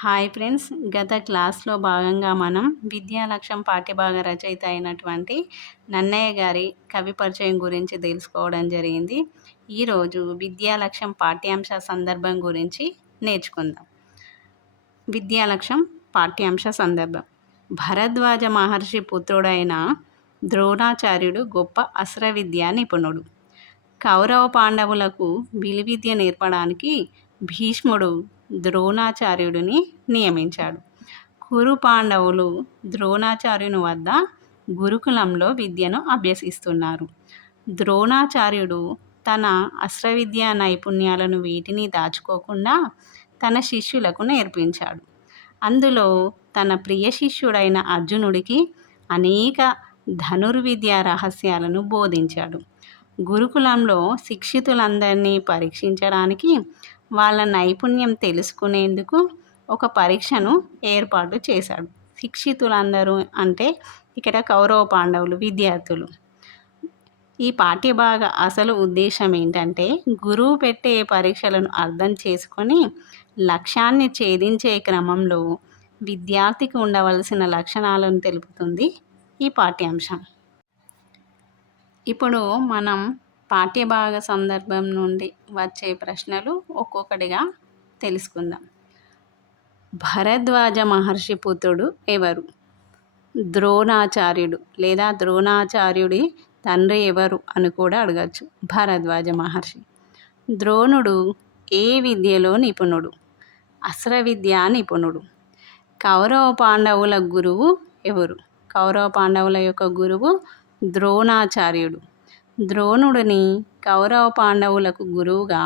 Hi friends, గత క్లాస్లో భాగంగా మనం విద్యాలక్ష్యం పాఠ్యభాగ రచయిత అయినటువంటి నన్నయ్య గారి కవి పరిచయం గురించి తెలుసుకోవడం జరిగింది. ఈరోజు విద్యాలక్ష్యం పాఠ్యాంశ సందర్భం గురించి నేర్చుకుందాం. విద్యాలక్ష్యం పాఠ్యాంశ సందర్భం. భరద్వాజ మహర్షి పుత్రుడైన ద్రోణాచార్యుడు గొప్ప అస్త్ర విద్యా నిపుణుడు. కౌరవ పాండవులకు విలువిద్య నేర్పడానికి భీష్ముడు ద్రోణాచార్యుడిని నియమించాడు. కురు పాండవులు ద్రోణాచార్యుని వద్ద గురుకులంలో విద్యను అభ్యసిస్తున్నారు. ద్రోణాచార్యుడు తన అస్త్రవిద్యా నైపుణ్యాలను వీటిని దాచుకోకుండా తన శిష్యులకు నేర్పించాడు. అందులో తన ప్రియ శిష్యుడైన అర్జునుడికి అనేక ధనుర్విద్యా రహస్యాలను బోధించాడు. గురుకులంలో శిక్షితులందరినీ పరీక్షించడానికి, వాళ్ళ నైపుణ్యం తెలుసుకునేందుకు ఒక పరీక్షను ఏర్పాటు చేశాడు. శిక్షితులందరూ అంటే ఇక్కడ కౌరవ పాండవులు విద్యార్థులు. ఈ పాఠ్యభాగ అసలు ఉద్దేశం ఏంటంటే, గురువు పెట్టే పరీక్షలను అర్థం చేసుకొని లక్ష్యాన్ని ఛేదించే క్రమంలో విద్యార్థికి ఉండవలసిన లక్షణాలను తెలుపుతుంది ఈ పాఠ్యాంశం. ఇప్పుడు మనం పాఠ్యభాగ సందర్భం నుండి వచ్చే ప్రశ్నలు ఒక్కొక్కటిగా తెలుసుకుందాం. భరద్వాజ మహర్షి పుత్రుడు ఎవరు? ద్రోణాచార్యుడు లేదా ద్రోణాచార్యుడి తండ్రి ఎవరు అని కూడా అడగచ్చు. భరద్వాజ మహర్షి. ద్రోణుడు ఏ విద్యలో నిపుణుడు? అస్త్ర విద్యా నిపుణుడు. కౌరవ పాండవుల గురువు ఎవరు? కౌరవ పాండవుల యొక్క గురువు ద్రోణాచార్యుడు. ద్రోణుడిని కౌరవ పాండవులకు గురువుగా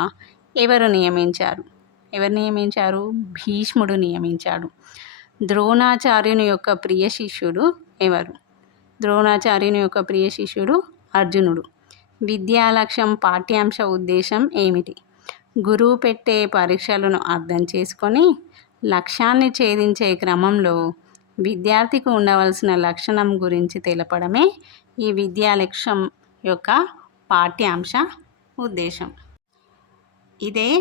ఎవరు నియమించారు? భీష్ముడు నియమించాడు. ద్రోణాచార్యుని యొక్క ప్రియ శిష్యుడు ఎవరు? ద్రోణాచార్యుని యొక్క ప్రియ శిష్యుడు అర్జునుడు. విద్యాలక్ష్యం పాఠ్యాంశ ఉద్దేశం ఏమిటి? గురువు పెట్టే పరీక్షలను అర్థం చేసుకొని లక్ష్యాన్ని ఛేదించే క్రమంలో విద్యార్థికి ఉండవలసిన లక్షణం గురించి తెలపడమే ఈ విద్యాలక్ష్యం యొక్క పాఠ్యాంశ ఉద్దేశం. ఇదే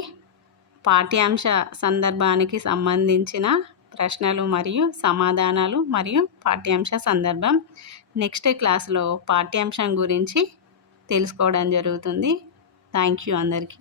పాఠ్యాంశ సందర్భానికి సంబంధించిన ప్రశ్నలు మరియు సమాధానాలు మరియు పాఠ్యాంశ సందర్భం. నెక్స్ట్ క్లాస్లో పాఠ్యాంశం గురించి తెలుసుకోవడం జరుగుతుంది. థ్యాంక్ యూ అందరికీ.